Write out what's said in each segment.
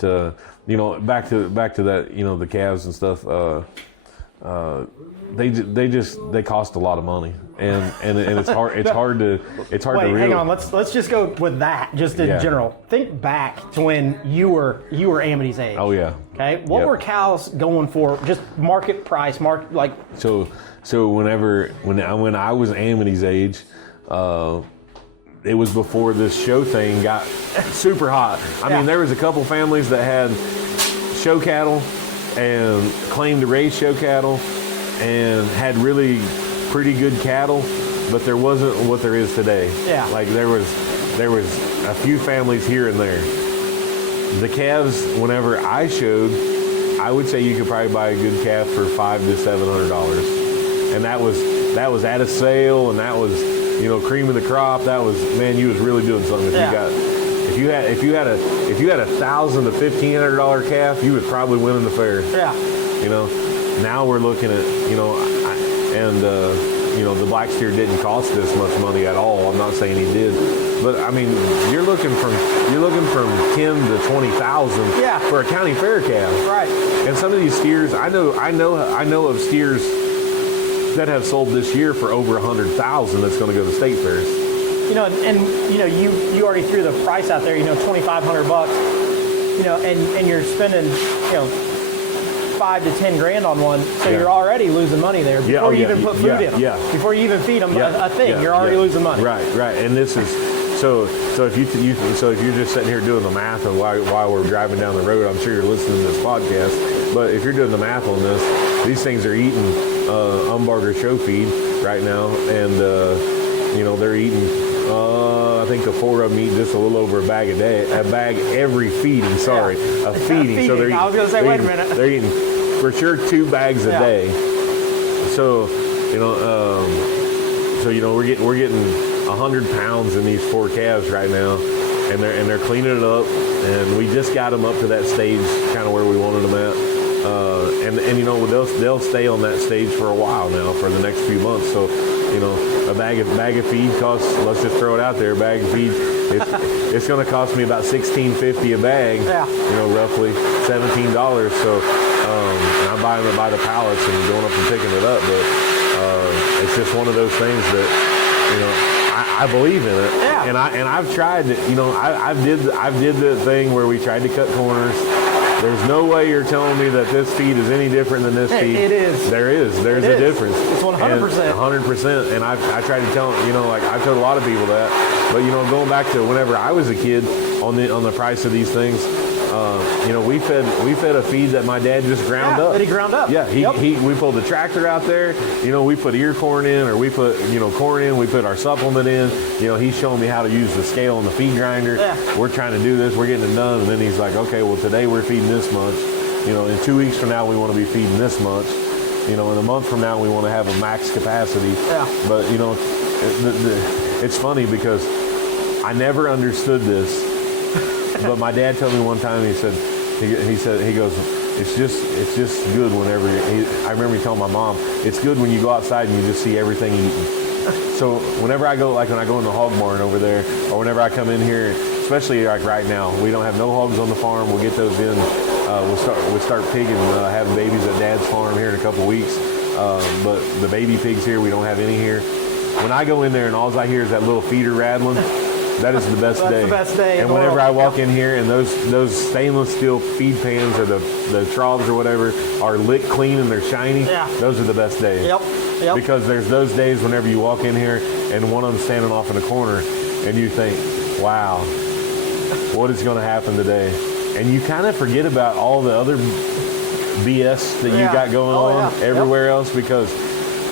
But you know, back to that, you know, the calves and stuff. They cost a lot of money, and it's hard to Wait, really. hang on. Let's just go with that. Just in general, think back to when you were Amity's age. Oh yeah. Okay. What were cows going for? Just market price, like. So when I was Amity's age, it was before this show thing got super hot. I mean, there was a couple families that had show cattle and claimed to raise show cattle and had really pretty good cattle, but there wasn't what there is today. Yeah. Like there was a few families here and there. The calves, whenever I showed, I would say you could probably buy a good calf for $500 to $700, and that was at a sale, and that was, you know, cream of the crop. That was, man, you was really doing something. If you had a $1,000 to $1,500 calf, you would probably win in the fair. Yeah. You know, now we're looking at, you know, you know, the black steer didn't cost this much money at all. I'm not saying he did, but I mean, you're looking from 10 to 20,000 for a county fair calf. Right. And some of these steers, I know of steers that have sold this year for over 100,000 that's going to go to state fairs. You know, and you know, you already threw the price out there. You know, $2,500. You know, and you're spending, you know, $5 to $10 grand on one, so you're already losing money there before you even put food in them. Yeah. Before you even feed them a thing, you're already losing money. Right. And this is so if you're just sitting here doing the math of why we're driving down the road, I'm sure you're listening to this podcast. But if you're doing the math on this, these things are eating umbarger show feed right now, and you know, they're eating. I think the 4 of them eat just a little over a bag a day, a bag every feeding. A feeding. So they're eating, I was going to say, wait a minute. They're eating for sure 2 bags a day. So you know, we're getting 100 pounds in these 4 calves right now, and they're cleaning it up, and we just got them up to that stage, kind of where we wanted them at. And you know, they'll stay on that stage for a while now, for the next few months. So, you know, a bag of feed costs, let's just throw it out there, a bag of feed, it's going to cost me about $16.50 a bag. You know, roughly $17. So, and I'm buying it by the pallets and going up and picking it up. But it's just one of those things that, you know, I believe in it. And I've tried to, you know, I did the thing where we tried to cut corners. There's no way you're telling me that this feed is any different than this feed. It is. There's a difference. It's 100%. 100%. And I tried to tell, you know, like I've told a lot of people that. But, you know, going back to whenever I was a kid on the price of these things, you know, we fed a feed that my dad just ground up. That he ground up. Yeah, we pulled the tractor out there. You know, we put ear corn in, or we put, you know, corn in. We put our supplement in. You know, he's showing me how to use the scale and the feed grinder. We're trying to do this. We're getting it done, and then he's like, okay, well, today we're feeding this much. You know, in 2 weeks from now we want to be feeding this much. You know, in a month from now we want to have a max capacity. But you know, it's funny because I never understood this. But my dad told me one time, he goes, it's just good whenever, I remember he telling my mom, it's good when you go outside and you just see everything eaten. So whenever I go, like when I go in the hog barn over there, or whenever I come in here, especially like right now, we don't have no hogs on the farm, we'll get those in, we'll start pigging, having babies at Dad's farm here in a couple weeks, but the baby pigs here, we don't have any here. When I go in there and all I hear is that little feeder rattling, that is the best day. That's the best day. And whenever I walk in here and those stainless steel feed pans or the troughs or whatever are licked clean and they're shiny, those are the best days. Yep. Because there's those days whenever you walk in here and one of them's standing off in the corner and you think, wow, what is going to happen today? And you kind of forget about all the other BS that you got going on everywhere else, because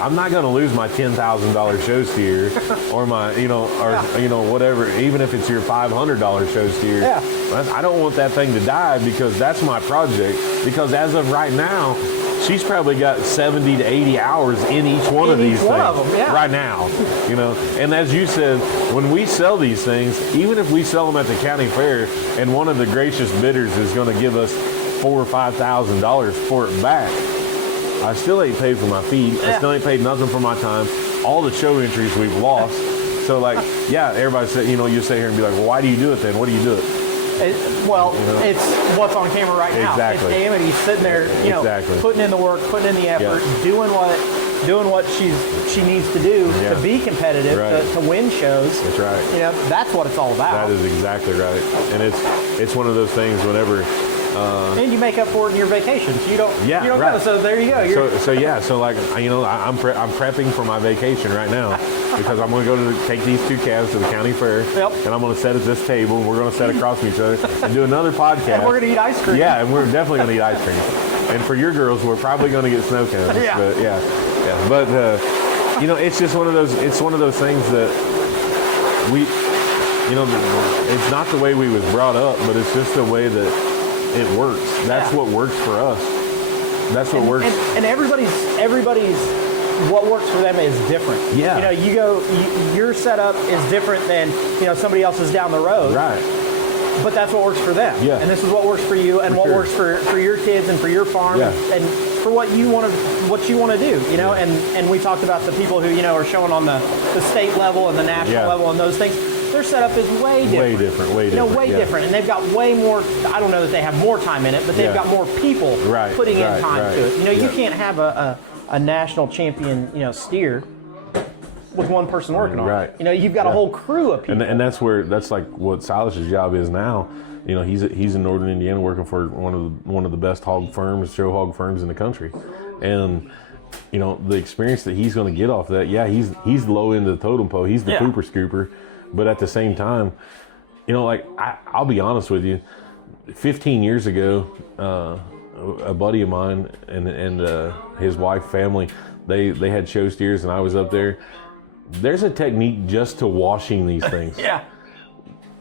I'm not going to lose my $10,000 show steer or my, you know, whatever, even if it's your $500 show steer. I don't want that thing to die, because that's my project. Because as of right now, she's probably got 70 to 80 hours in each one of these things right now, you know. And as you said, when we sell these things, even if we sell them at the county fair and one of the gracious bidders is going to give us $4,000 or $5,000 for it back, I still ain't paid for my feed. I still ain't paid nothing for my time. All the show entries we've lost. So like, everybody said, you know, you sit here and be like, well, why do you do it then? What do you do it? It's what's on camera right now. Exactly. It's Amity sitting there, putting in the work, putting in the effort, doing what she needs to do to be competitive, to win shows. That's right. That's what it's all about. That is exactly right. And it's one of those things whenever. And you make up for it in your vacations. You don't go. So there you go. So like I'm prepping for my vacation right now because I'm going to go take these 2 calves to the county fair, and I'm going to sit at this table, and we're going to sit across from each other and do another podcast. And we're going to eat ice cream. Yeah, and we're definitely going to eat ice cream. And for your girls, we're probably going to get snow cones. Yeah. But it's just one of those. It's one of those things that we, it's not the way we was brought up, but it's just the way that it works. That's what works for us. That's what works. And everybody's what works for them is different. Yeah. Your setup is different than somebody else's down the road. Right. But that's what works for them. Yeah. And this is what works for you, and works for your kids and for your farm, and for what you want to do. And we talked about the people who are showing on the state level and the national level and those things. Their setup is way different. Way different. And they've got way more, I don't know that they have more time in it, but they've got more people putting in time to it. You can't have a national champion, steer with one person working on it. You've got a whole crew of people. And that's like what Silas's job is now. He's in Northern Indiana working for one of the best hog firms, show hog firms in the country. And the experience that he's going to get off that, he's low end of the totem pole. He's the pooper scooper. But at the same time, I'll be honest with you, 15 years ago, a buddy of mine and his wife, family, they had show steers, and I was up there. There's a technique just to washing these things.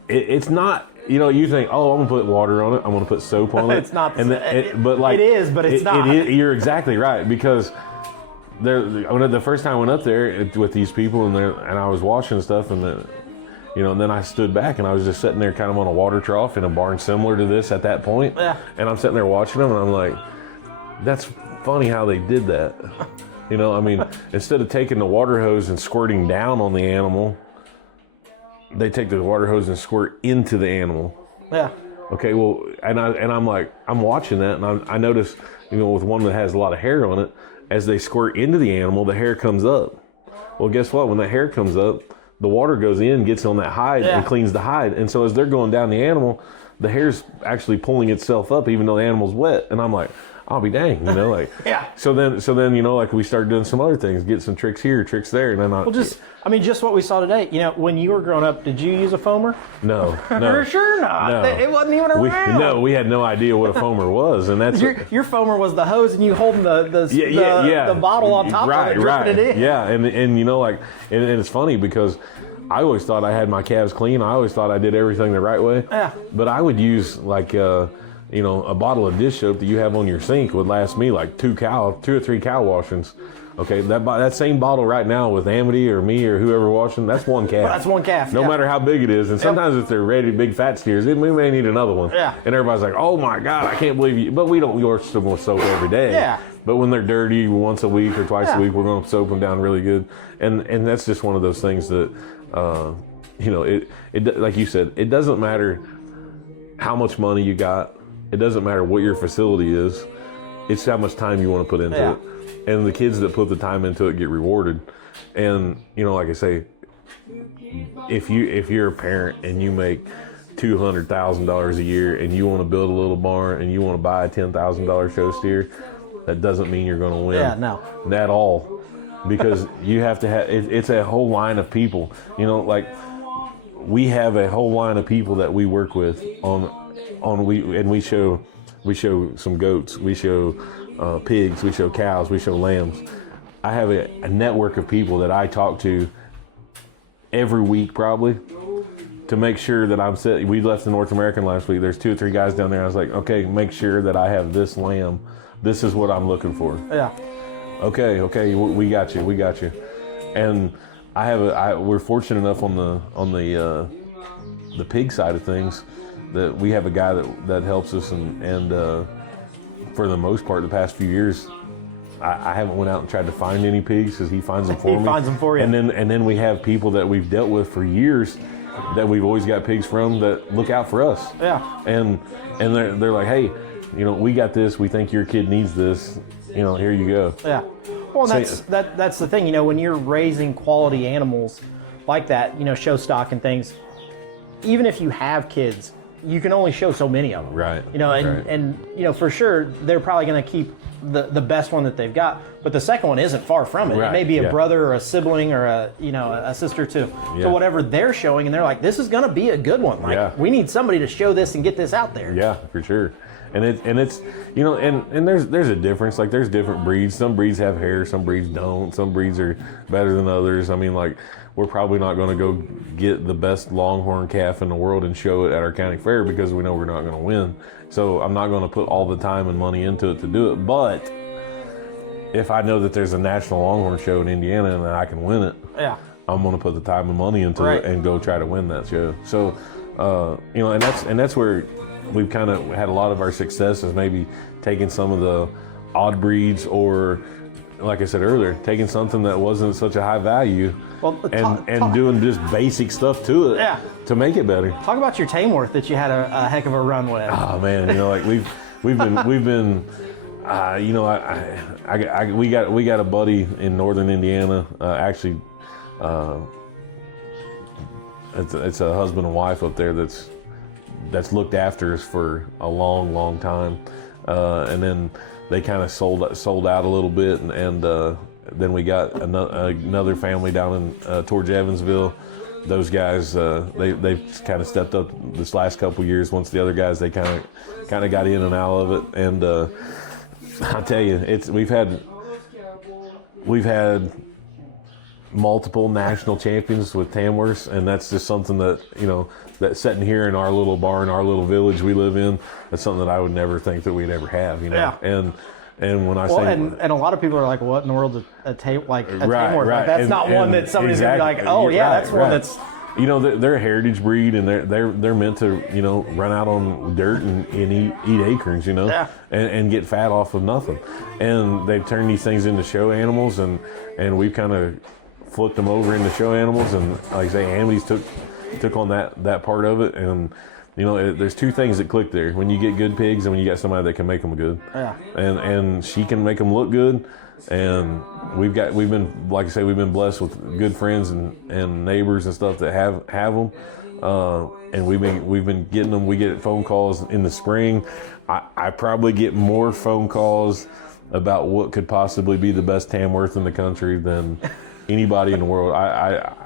It's not, you think, oh, I'm going to put water on it, I'm going to put soap on it. It's not, but it is, but it's not. You're exactly right, because the first time I went up there with these people, and I was washing stuff, and and then I stood back, and I was just sitting there kind of on a water trough in a barn similar to this at that point. Yeah. And I'm sitting there watching them, and I'm like, that's funny how they did that. Instead of taking the water hose and squirting down on the animal, they take the water hose and squirt into the animal. Yeah. Okay, well, and I'm like, I'm watching that, and I notice, with one that has a lot of hair on it, as they squirt into the animal, the hair comes up. Well, guess what? When that hair comes up, the water goes in, gets on that hide, and cleans the hide. And so as they're going down the animal, the hair's actually pulling itself up, even though the animal's wet. And I'm like, I'll be dang, So then, like we started doing some other things, get some tricks here, tricks there, and then just what we saw today. When you were growing up, did you use a foamer? No. For sure not. No. It wasn't even around. We had no idea what a foamer was, and that's your foamer was the hose, and you holding the bottle on top of it, dripping it in. Yeah, and and it's funny because I always thought I had my calves clean. I always thought I did everything the right way. Yeah. But I would use like a bottle of dish soap that you have on your sink would last me like 2 or 3 cow washings. Okay, that same bottle right now with Amity or me or whoever washing, that's one calf. Well, that's one calf. No matter how big it is. And sometimes if they're ready big fat steers, we may need another one. Yeah. And everybody's like, oh my God, I can't believe you. But we don't wash them with soap every day. Yeah. But when they're dirty once a week or twice a week, we're going to soap them down really good. And that's just one of those things that, it like you said, it doesn't matter how much money you got. It doesn't matter what your facility is. It's how much time you want to put into it. And the kids that put the time into it get rewarded. And, like I say, if you're a parent and you make $200,000 a year and you want to build a little barn and you want to buy a $10,000 show steer, that doesn't mean you're going to win. Yeah, no. At all. Because you have to have, it's a whole line of people. Like we have a whole line of people that we work with we show some goats, we show pigs, we show cows, we show lambs. I have a network of people that I talk to every week probably to make sure that I'm set. We left the North American last week. There's 2 or 3 guys down there. I was like, okay, make sure that I have this lamb. This is what I'm looking for. Yeah. Okay, we got you. And we're fortunate enough on the pig side of things that we have a guy that helps us, and for the most part, the past few years, I haven't went out and tried to find any pigs because he finds them for me. He finds them for you. And then we have people that we've dealt with for years, that we've always got pigs from that look out for us. Yeah. And they're like, hey, we got this. We think your kid needs this. Here you go. Yeah. Well, and that's the thing. When you're raising quality animals like that, show stock and things, even if you have kids, you can only show so many of them. Right. And for sure, they're probably going to keep the best one that they've got, but the second one isn't far from it. Right. It may be a brother or a sibling or a sister to whatever they're showing, and they're like, this is going to be a good one. Like, we need somebody to show this and get this out there. Yeah, for sure. And it's and there's a difference. Like, there's different breeds. Some breeds have hair, some breeds don't. Some breeds are better than others. I mean, like, we're probably not going to go get the best longhorn calf in the world and show it at our county fair because we know we're not going to win. So I'm not going to put all the time and money into it to do it. But if I know that there's a national longhorn show in Indiana and I can win it, I'm going to put the time and money into it and go try to win that show. So and that's where we've kind of had a lot of our success, is maybe taking some of the odd breeds, or, like I said earlier, taking something that wasn't such a high value and doing just basic stuff to it to make it better. Talk about your Tamworth that you had a heck of a run with. Oh man, like we've been we got a buddy in northern Indiana. Actually, it's a husband and wife up there that's looked after us for a long time, and then they kind of sold out a little bit, and then we got another family down in towards Evansville. Those guys, they've kind of stepped up this last couple years. Once the other guys, they kind of got in and out of it, and I tell you, we've had multiple national champions with Tamworths, and that's just something that that's sitting here in our little barn, our little village we live in. That's something that I would never think that we'd ever have. And when I say, and a lot of people are like, what in the world is a Tamworth? Right. Like, that's not one that somebody's gonna be like, oh yeah, that's one that's. They're a heritage breed, and they're meant to run out on dirt and eat acorns, and get fat off of nothing. And they've turned these things into show animals, and we've kind of flipped them over into show animals. And like I say, Amity's took on that part of it, and there's two things that click there: when you get good pigs and when you got somebody that can make them good. Yeah. And she can make them look good, and we've been, like I say, we've been blessed with good friends and neighbors and stuff that have them, and we've been getting them. We get phone calls in the spring. I probably get more phone calls about what could possibly be the best Tamworth in the country than anybody in the world.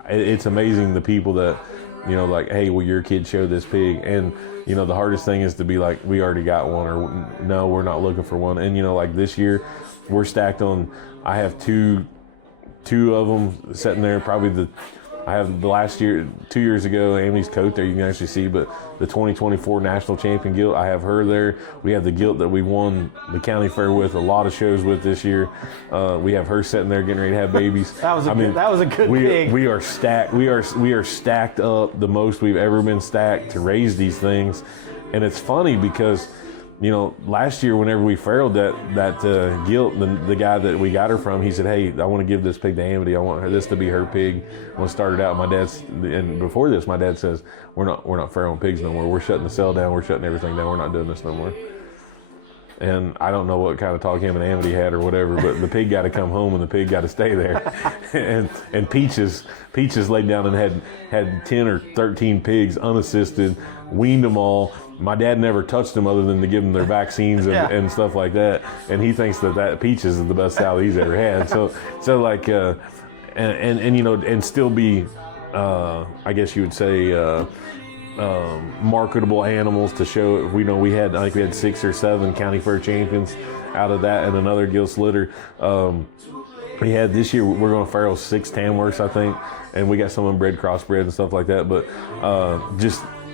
It's amazing the people that like, hey, will your kid show this pig? And the hardest thing is to be like, we already got one, or no, we're not looking for one. And like this year, we're stacked on. I have two of them sitting there. Probably I have the last year, 2 years ago, Amy's coat there, you can actually see, but the 2024 national champion gilt, I have her there. We have the gilt that we won the county fair with, a lot of shows with this year. We have her sitting there getting ready to have babies. That was a good pig. We are stacked. We are stacked up the most we've ever been stacked to raise these things. And it's funny because last year, whenever we farrowed that gilt, the guy that we got her from, he said, hey, I want to give this pig to Amity. I want this to be her pig. When I started out, and before this, my dad says, we're not farrowing pigs no more. We're shutting the cell down. We're shutting everything down. We're not doing this no more. And I don't know what kind of talk him and Amity had or whatever, but the pig got to come home and the pig got to stay there. and Peaches laid down and had 10 or 13 pigs unassisted, weaned them all. My dad never touched them other than to give them their vaccines and stuff like that. And he thinks that Peaches is the best sow he's ever had. So like, and still be, I guess you would say, marketable animals to show. We had 6 or 7 county fair champions out of that, and another gilt litter. We had this year, we're going to farrow 6 Tamworths, I think, and we got some of them bred crossbred and stuff like that. But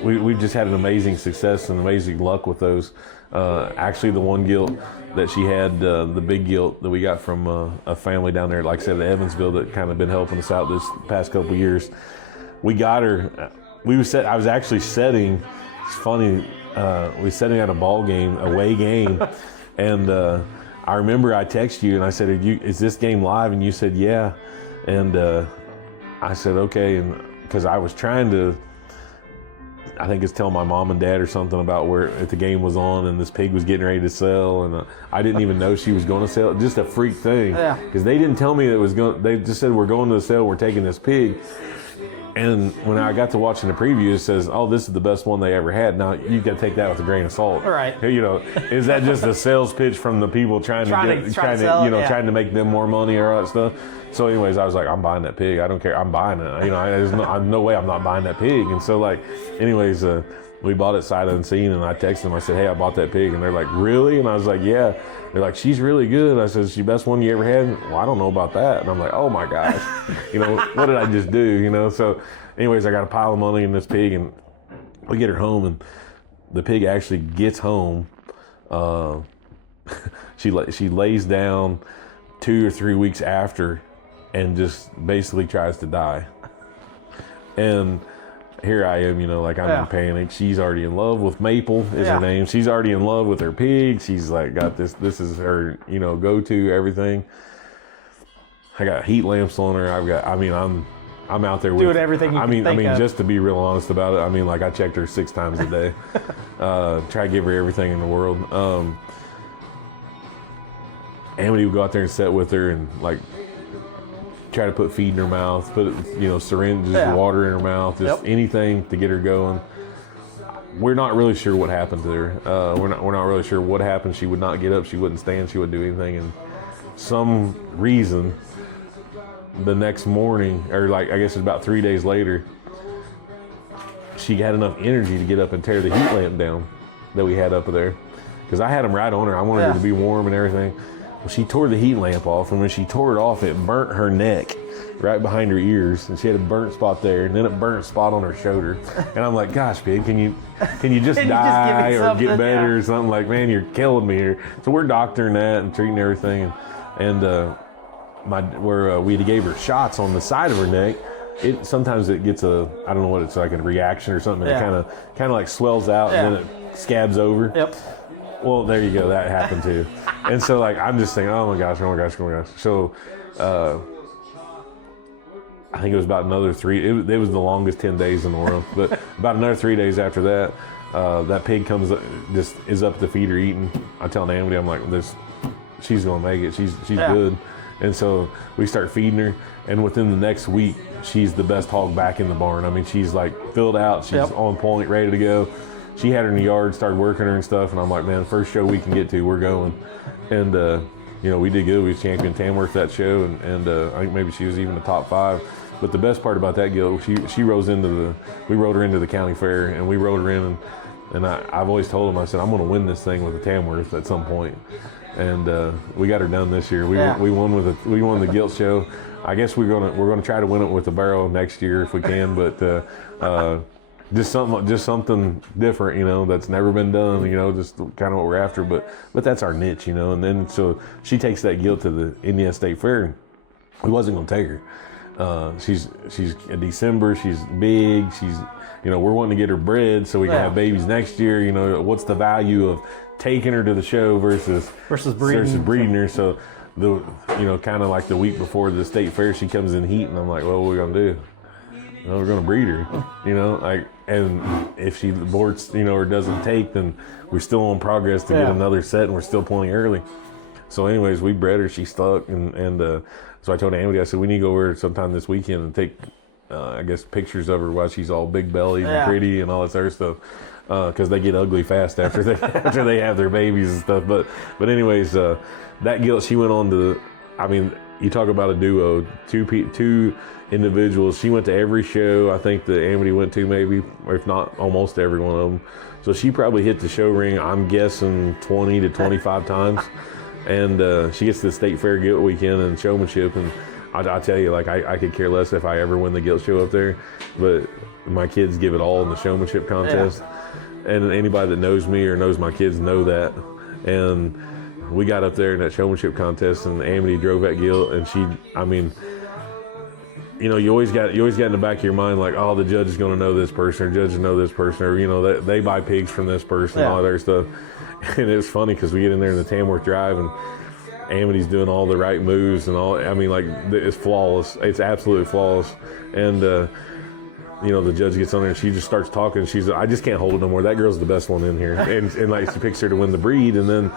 we've just had an amazing success and amazing luck with those. Actually, the one gilt that she had, the big gilt that we got from a family down there, like I said, in Evansville, that kind of been helping us out this past couple of years. We got her. I was actually setting. It's funny. We were setting at a ball game, away game, and I remember I texted you and I said, "Is this game live?" And you said, "Yeah." And I said, "Okay," and because I was trying to I think it's telling my mom and dad or something about where if the game was on and this pig was getting ready to sell, and I didn't even know she was going to sell. Just a freak thing. Yeah. Because they didn't tell me that it was going. They just said we're going to the sale. We're taking this pig. And when I got to watching the preview, it says, "Oh, this is the best one they ever had." Now you got to take that with a grain of salt. Right. You know, is that just a sales pitch from the people trying to make them more money or all that stuff? So, anyways, I was like, "I'm buying that pig. I don't care. I'm buying it. You know, there's no way I'm not buying that pig." And so, like, anyways, we bought it sight unseen, and I texted them. I said, "Hey, I bought that pig," and they're like, "Really?" And I was like, "Yeah." They're like, "She's really good." I said, "She's the best one you ever had?" Well, I don't know about that. And I'm like, "Oh my gosh, you know, what did I just do?" You know. So, anyways, I got a pile of money in this pig, and we get her home, and the pig actually gets home. She lays down 2 or 3 weeks after, and just basically tries to die. And here I am, you know, like I'm in panic. She's already in love with Maple is her name. She's already in love with her pig. She's like got this is her, you know, go-to everything. I got heat lamps on her. I'm out there doing everything you can think of. just to be real honest about it, I mean, like I checked her 6 times a day. Try to give her everything in the world. Amity would go out there and sit with her and like try to put feed in her mouth, put, you know, syringes, water in her mouth, just anything to get her going. We're not really sure what happened to her. We're not really sure what happened. She would not get up. She wouldn't stand. She wouldn't do anything. And some reason, the next morning, or like I guess it's about 3 days later, she had enough energy to get up and tear the heat lamp down that we had up there. Because I had them right on her. I wanted her to be warm and everything. Well, she tore the heat lamp off, and when she tore it off, it burnt her neck right behind her ears, and she had a burnt spot there, and then a burnt spot on her shoulder. And I'm like, "Gosh, babe, can you just die or get better or something?" Like, "Man, you're killing me here." So we're doctoring that and treating everything, and we gave her shots on the side of her neck. Sometimes it gets I don't know what it's like, a reaction or something. It kind of like swells out and then it scabs over. Yep. Well, there you go. That happened too. And so, like, I'm just thinking, oh my gosh. So, I think it was about another 3. It was the longest 10 days in the world. But about another 3 days after that, that pig is up at the feeder eating. I tell Amity, I'm like, she's gonna make it. She's good. And so we start feeding her, and within the next week, she's the best hog back in the barn. I mean, she's like filled out. She's on point, ready to go. She had her in the yard, started working her and stuff, and I'm like, "Man, first show we can get to, we're going." And you know, we did good. We was champion Tamworth that show, and I think maybe she was even the top 5. But the best part about that deal, we rode her into the county fair, and we rode her in, and I've always told them, I said, "I'm going to win this thing with the Tamworth at some point." And we got her done this year. We won the gilt show. I guess we're gonna try to win it with the barrel next year if we can, but just something different, you know, that's never been done, you know, just kind of what we're after. But that's our niche, you know. And then so she takes that gilt to the Indiana State Fair. We wasn't gonna take her. She's in December. She's big. She's, you know, we're wanting to get her bred so we can have babies next year. You know, what's the value of taking her to the show versus breeding her? So kind of like the week before the state fair, she comes in heat, and I'm like, "Well, what are we gonna do?" "Well, we're gonna breed her," you know, like, and if she aborts, you know, or doesn't take, then we're still on progress to get another set, and we're still plenty early. So anyways, we bred her. She stuck, and so I told Amity, I said, "We need to go over sometime this weekend and take, I guess, pictures of her while she's all big bellied and pretty and all that other stuff." Because they get ugly fast after they have their babies and stuff. But anyways, that gilt, she went on to, I mean, you talk about a duo, two individuals. She went to every show I think that Amity went to, maybe, or if not almost every one of them. So she probably hit the show ring, I'm guessing 20 to 25 times. And she gets to the state fair gilt weekend and showmanship, and I tell you, like, I could care less if I ever win the gilt show up there, but my kids give it all in the showmanship contest. And anybody that knows me or knows my kids know that. And we got up there in that showmanship contest, and Amity drove that gilt, and she, I mean, you know, you always got in the back of your mind, like, "Oh, the judge is going to know this person, or judge will know this person, or, you know, they buy pigs from this person," all that other stuff. And it was funny because we get in there in the Tamworth Drive, and Amity's doing all the right moves and all. I mean, like, it's flawless. It's absolutely flawless. And the judge gets on there and she just starts talking. I just can't hold it no more. That girl's the best one in here. And like, she picks her to win the breed, and then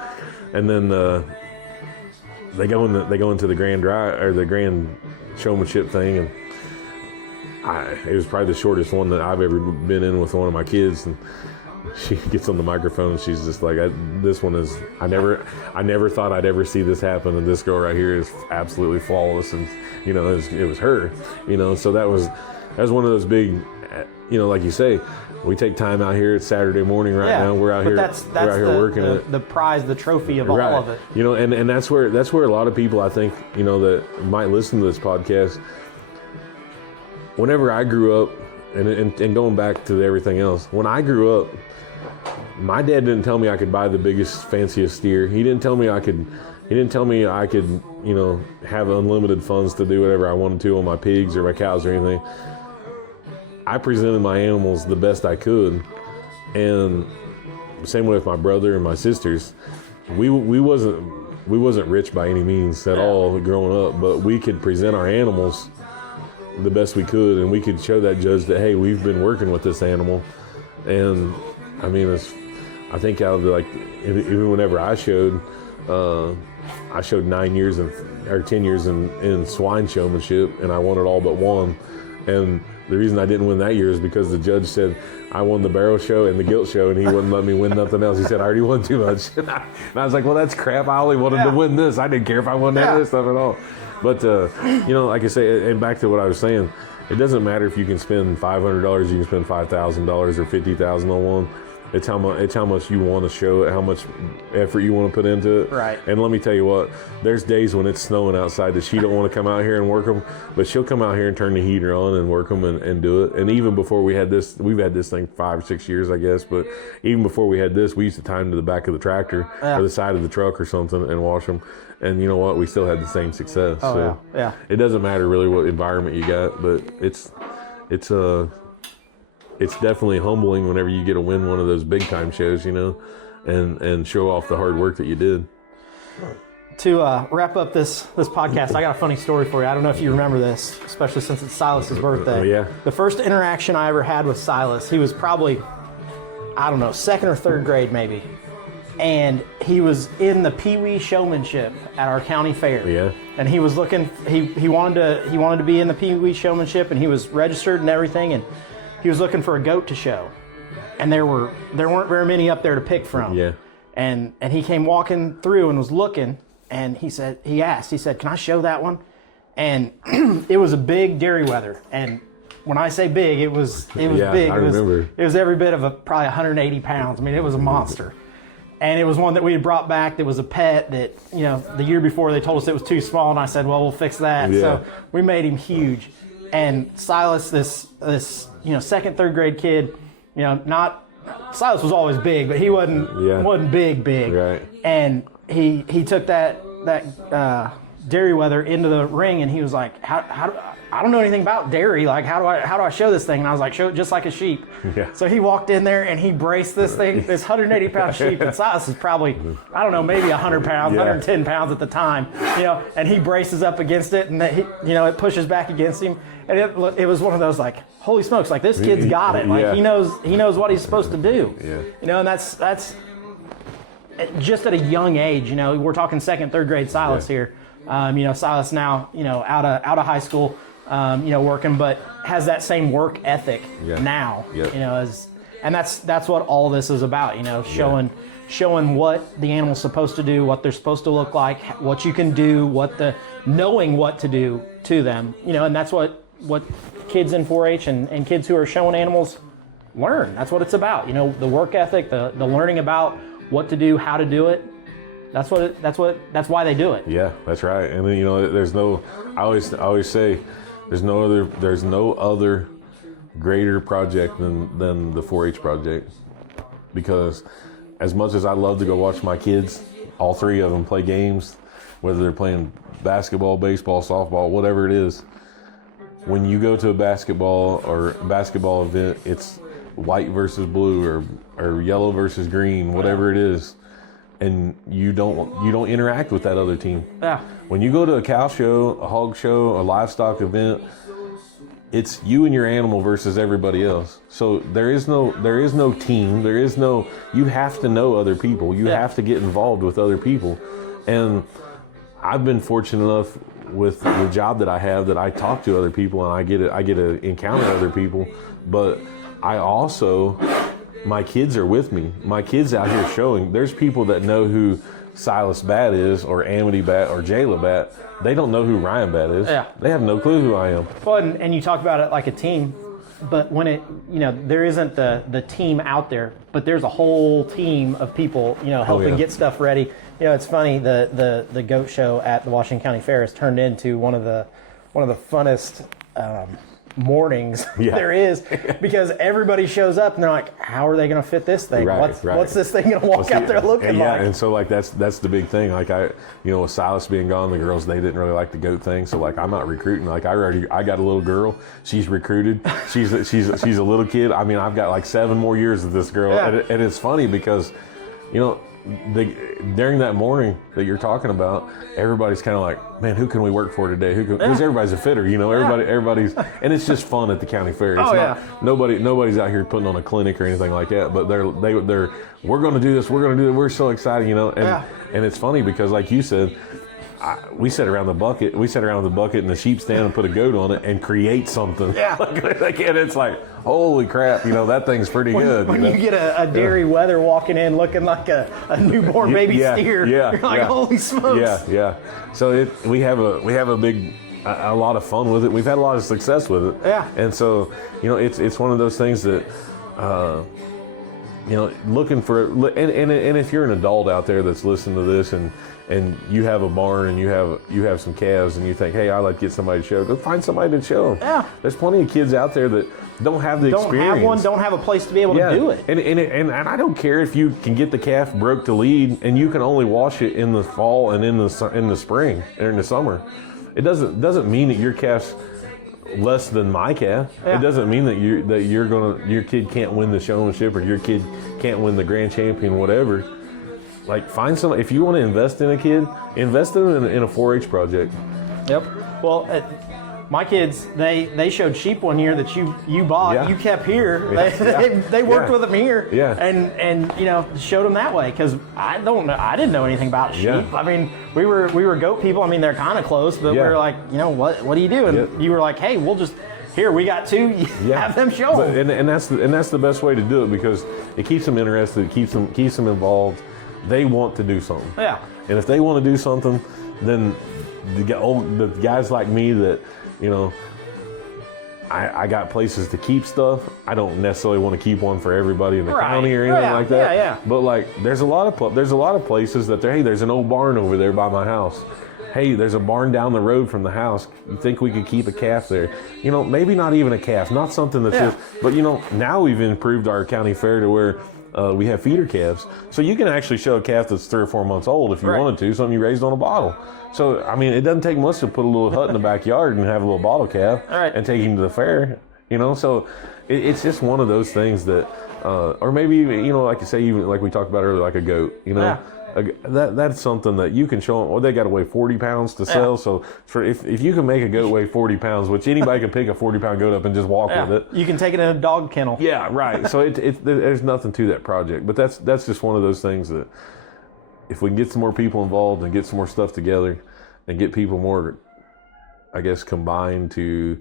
they go into the the grand showmanship thing, and it was probably the shortest one that I've ever been in with one of my kids. And she gets on the microphone and she's just like, this one is, I never thought I'd ever see this happen, and this girl right here is absolutely flawless. And it was her, so that was one of those big, like you say, we take time out here. It's Saturday morning now. We're out here. We're out here working the prize, the trophy of all of it. And that's where a lot of people, I think, that might listen to this podcast. Whenever I grew up, and going back to everything else, when I grew up, my dad didn't tell me I could buy the biggest, fanciest steer. He didn't tell me I could, have unlimited funds to do whatever I wanted to on my pigs or my cows or anything. I presented my animals the best I could, and same way with my brother and my sisters. We wasn't rich by any means at all growing up, but we could present our animals the best we could, and we could show that judge that, hey, we've been working with this animal. And I mean, I think out of even whenever I showed 9 years or 10 years in swine showmanship, and I won it all but one. And the reason I didn't win that year is because the judge said I won the barrel show and the gilt show, and he wouldn't let me win nothing else. He said I already won too much. And I was like, well, that's crap. I only wanted to win this. I didn't care if I won that other stuff at all. But, like I say, and back to what I was saying, it doesn't matter if you can spend $500, you can spend $5,000 or $50,000 on one. It's how much you want to show it, how much effort you want to put into it. Right. And let me tell you what, there's days when it's snowing outside that she don't want to come out here and work them, but she'll come out here and turn the heater on and work them and do it. And even before we had this, we've had this thing 5 or 6 years, I guess, but even before we had this, we used to tie them to the back of the tractor or the side of the truck or something and wash them. And you know what? We still had the same success. It doesn't matter really what environment you got, but it's definitely humbling whenever you get to win one of those big time shows, and show off the hard work that you did. To wrap up this podcast, I got a funny story for you. I don't know if you remember this, especially since it's Silas's birthday. Oh, yeah. The first interaction I ever had with Silas, he was probably, I don't know, 2nd or 3rd grade maybe. And he was in the Pee Wee showmanship at our county fair. Yeah. And he was looking, he wanted to be in the Pee Wee showmanship, and he was registered and everything, and he was looking for a goat to show. And there weren't very many up there to pick from. Yeah. And he came walking through and was looking, and he said, can I show that one? And it was a big dairy weather. And when I say big, it was big. I remember. It was every bit of probably 180 pounds. I mean, it was a monster. And it was one that we had brought back that was a pet that, the year before they told us it was too small, and I said, well, we'll fix that. Yeah. So we made him huge. And Silas, this 2nd, 3rd grade kid, Silas was always big, but he wasn't big. Right. And he took that dairy weather into the ring, and he was like, I don't know anything about dairy. Like, how do I show this thing? And I was like, show it just like a sheep. Yeah. So he walked in there and he braced this thing, this 180 pound sheep. And Silas is probably, I don't know, maybe 100 pounds, 110 pounds at the time, and he braces up against it, and it pushes back against him. And it was one of those, like, holy smokes, like, this kid's got it. Like, he knows what he's supposed to do. Yeah. And that's just at a young age. We're talking 2nd, 3rd grade Silas here. Silas now, out of high school, working, but has that same work ethic now. And that's what all this is about. Showing what the animal's supposed to do, what they're supposed to look like, what you can do, knowing what to do to them. And that's what kids in 4-H and kids who are showing animals learn. That's what it's about. The work ethic, the learning about what to do, how to do it. That's why they do it. Yeah, that's right. And then, I always say there's no other greater project than the 4-H project, because as much as I love to go watch my kids, all 3 of them play games, whether they're playing basketball, baseball, softball, whatever it is, when you go to a basketball event, it's white versus blue or yellow versus green, whatever it is. And you don't interact with that other team. Yeah. When you go to a cow show, a hog show, a livestock event, it's you and your animal versus everybody else. So there is no team. You have to know other people. You have to get involved with other people. And I've been fortunate enough with the job that I have that I talk to other people and I get to encounter other people. But I also, my kids are with me. My kids out here showing. There's people that know who Silas Bat is, or Amity Bat, or Jayla Bat. They don't know who Ryan Bat is. Yeah. They have no clue who I am. Well, and you talk about it like a team, but when it, there isn't the team out there, but there's a whole team of people, helping get stuff ready. It's funny, the goat show at the Washington County Fair has turned into one of the funnest mornings there is, because everybody shows up and they're like, how are they going to fit this thing? What's this thing going to walk out there looking like? And so like that's the big thing. Like with Silas being gone, the girls, they didn't really like the goat thing. So like I'm not recruiting. Like I got a little girl. She's recruited. She's a little kid. I mean, I've got like 7 more years of this girl. Yeah. And it's funny because during that morning that you're talking about, everybody's kind of like, man, who can we work for today? Because everybody's a fitter, everybody's, and it's just fun at the county fair. It's nobody's out here putting on a clinic or anything like that, but we're going to do this, we're so excited, and it's funny because like you said, we sat around the bucket in the sheep stand and put a goat on it and create something. Yeah. And it's like, holy crap, that thing's pretty good. When you get a dairy weather walking in looking like a newborn baby steer, you're like, holy smokes. Yeah. So we have a lot of fun with it. We've had a lot of success with it. Yeah. And so, it's one of those things that, looking for, and if you're an adult out there that's listening to this and you have a barn and you have some calves and you think, hey, I'd like to get somebody to show, go find somebody to show them. Yeah. There's plenty of kids out there that don't have the experience. Don't have a place to be able to do it. And I don't care if you can get the calf broke to lead and you can only wash it in the fall and in the spring or in the summer. It doesn't mean that your calf's less than my calf. Yeah. It doesn't mean that your kid can't win the showmanship or your kid can't win the grand champion, whatever. Like, find some. If you want to invest in a kid, invest in them in a 4-H project. Yep. Well, my kids, they showed sheep one year that you bought. You kept here. They worked with them here. Yeah. And showed them that way, because I didn't know anything about sheep. Yeah. I mean, we were goat people. I mean, they're kind of close, but we were like, what do you do? And you were like, hey, we'll just. Here, we got 2. Have them show them. And that's the best way to do it, because it keeps them interested. It keeps them involved. They want to do something. Yeah. And if they want to do something, then the guys like me that, I got places to keep stuff. I don't necessarily want to keep one for everybody in the county or anything like that. Yeah. But like, there's a lot of places that there's an old barn over there by my house. Hey, there's a barn down the road from the house. You think we could keep a calf there? Maybe not even a calf, not something that's just, but now we've improved our county fair to where we have feeder calves. So you can actually show a calf that's 3 or 4 months old if you wanted to, something you raised on a bottle. So, I mean, it doesn't take much to put a little hut in the backyard and have a little bottle calf and take him to the fair, So it's just one of those things that, or maybe, like you say, even like we talked about earlier, like a goat, that's something that you can show them. Well, they got to weigh 40 pounds to sell. So if you can make a goat weigh 40 pounds, which anybody can pick a 40-pound goat up and just walk with it. You can take it in a dog kennel. Yeah, right. So there's nothing to that project. But that's just one of those things that if we can get some more people involved and get some more stuff together and get people more, I guess, combined to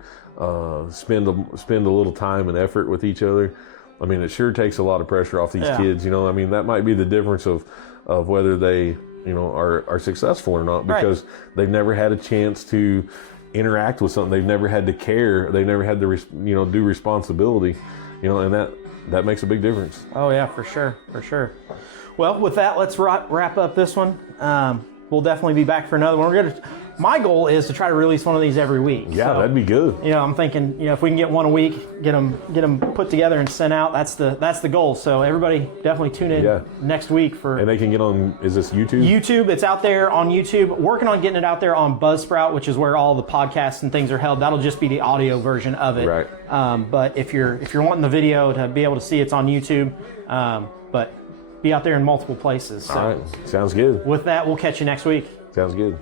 spend a little time and effort with each other. I mean, it sure takes a lot of pressure off these kids. I mean, that might be the difference of whether they, are successful or not, because they've never had a chance to interact with something. They've never had to care. They've never had to, do responsibility, and that makes a big difference. Oh yeah, for sure. Well, with that, let's wrap up this one. We'll definitely be back for another one. My goal is to try to release one of these every week. Yeah, so, that'd be good. I'm thinking, if we can get one a week, get them put together and sent out. That's the goal. So everybody definitely tune in next week for. And they can get on. Is this YouTube? YouTube. It's out there on YouTube. Working on getting it out there on Buzzsprout, which is where all the podcasts and things are held. That'll just be the audio version of it. Right. But if you're wanting the video to be able to see, it's on YouTube. But be out there in multiple places. So. All right. Sounds good. With that, we'll catch you next week. Sounds good.